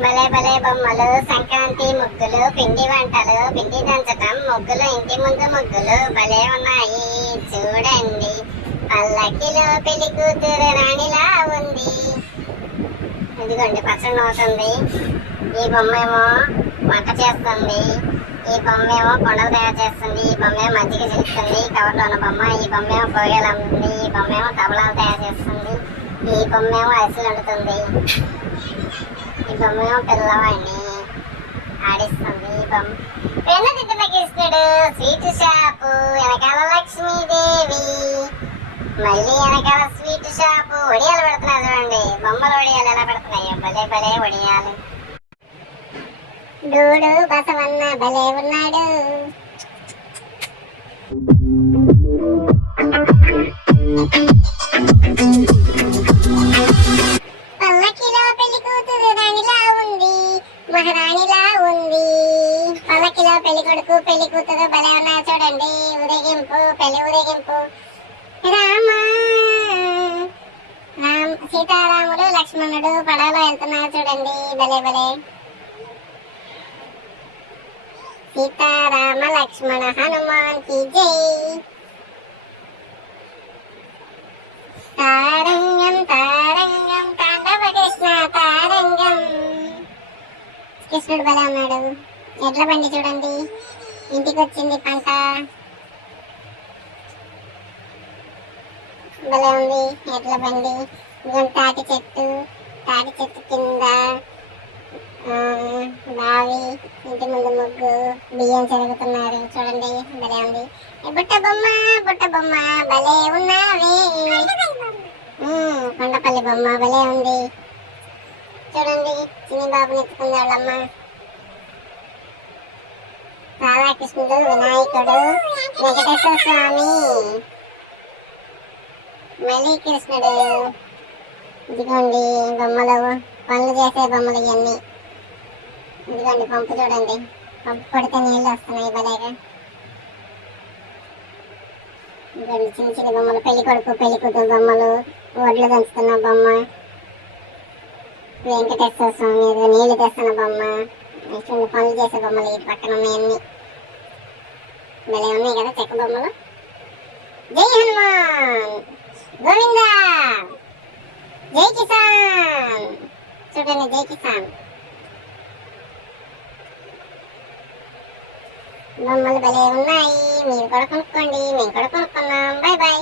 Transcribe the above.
భలే భలే బొమ్మలు సంక్రాంతి ముగ్గులు పిండి వంటలు పిండి దంచటం ముగ్గులు ఇంటి ముందు ముగ్గులు భలే ఉన్నాయి. చూడండి పల్లకిలో పెళ్ళి కూతురు రాణిలా ఉంది. ఇదిగోండి పచ్చడి అవుతుంది ఈ బొమ్మ ఏమో వంట చేస్తుంది. ఈ బొమ్మ ఏమో కొండలు తయారు చేస్తుంది ఈ బొమ్మ ఏమో మజ్జిగ చేస్తుంది కవర్లో ఉన్న బొమ్మ ఈ బొమ్మ ఏమో పొగలు అమ్ముతుంది ఈ బొమ్మ ఏమో తబలాలు తయారు చేస్తుంది ఈ బొమ్మ ఏమో అరిసెలు వండుతుంది ఈ బొమ్మ ఏమో పిల్లవాడిని ఆడిస్తుంది ఈ బొమ్మ పెన్ను దిద్దుల కృష్ణుడు స్వీట్ షాపు వెనకాల లక్ష్మీదేవి. మళ్ళీ వెనకాల స్వీట్ షాప్ ఒడియాలు పెడుతున్నారు చూడండి బొమ్మల ఒడియాలు ఎలా పెడుతున్నాయో భలే భలే ఒడియాలు. డూడు బసవన్న భలే ఉన్నాడు. పల్లకిలో పెళ్ళి కూతురు రాణిలా ఉంది మహారాణిలా ఉంది. పల్లకిలో పెళ్ళి కొడుకు పెళ్ళి కూతురు భలే ఉన్నారు చూడండి. ఊరేగింపు పెళ్ళి ఊరేగింపు రామ! రామ్ సీతారాముడు లక్ష్మణుడు పడవలో వెళ్తున్నారు చూడండి. భలే భలే. సీతారామ లక్ష్మణ హనుమాన్కి జై. తారంగం తారంగం తాండవ కృష్ణ తారంగం. కృష్ణుడు భలే ఉన్నాడు. ఎడ్ల బండి చూడండి. ఇంటికి వచ్చింది పంట. భలే ఉంది. ఎడ్ల బండి గుంటాటి చెట్టు తాటి చెట్టు కింద ఆ, బావి ఇంటి ముందు ముగ్గు బియ్యం చెరుగుతున్నారు చూడండి భలే ఉంది. బుట్ట బొమ్మ బుట్ట బొమ్మ భలే ఉన్నావే. కొండపల్లి బొమ్మ భలే ఉంది. చూడండి చిన్ని బాబుని ఎత్తుకుంది వాళ్ళమ్మ రాధాకృష్ణుడు వినాయకుడు వెంకటేశ్వర స్వామి మళ్ళీ కృష్ణుడు ఇదిగోండి బొమ్మలు. పనులు చేసే బొమ్మలు ఇవన్నీ ఇదిగోండి పంపు చూడండి. పడితే నీళ్ళు వస్తున్నాయి భలేగా. ఇదిగోండి చిన్న చిన్న బొమ్మలు పెళ్ళి కొడుకు పెళ్ళి కూతురు బొమ్మలు ఒడ్లు దంచుతున్న బొమ్మ వెంకటేశ్వర స్వామి ఇదిగో నీళ్ళు తెస్తున్న బొమ్మ చూడండి పనులు చేసే బొమ్మలు ఈ పక్కన ఉన్నాయన్నీ. భలే ఉన్నాయి కదా చెక్క బొమ్మలు. జై హనుమాన్! గోవిందా! జై కిసాన్! చూడండి జై కిసాన్. బొమ్మలు భలే ఉన్నాయి. మీరు కూడా కొనుక్కోండి. మేము కూడా కొనుక్కున్నాం. Bye bye